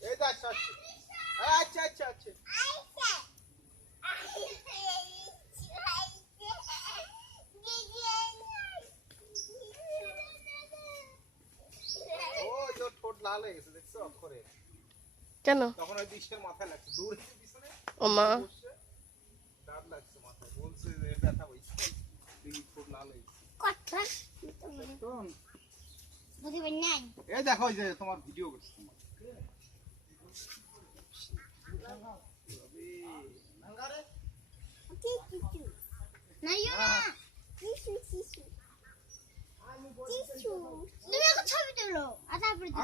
এই তো আচ্ছা আচ্ছা আচ্ছা আচ্ছা ও তোর ঠোঁট লাল হয়ে গেছে দেখছো অক্ষরে কেন? তখন ওই ডিশের মাথায় লাগছে দূর থেকে পিছনে ও মা দাঁত লাগছে মাথায় বলছে যে ব্যথা হইছে দেখি ঠোঁট লাল হয়ে গেছে কথা শোন বুঝি বই নাই এই দেখো এই যে তোমার ভিডিও করছি তোমার নাইও না টিসু টিসু টিসু তুমি একটা ছবি তুলো আর তারপরে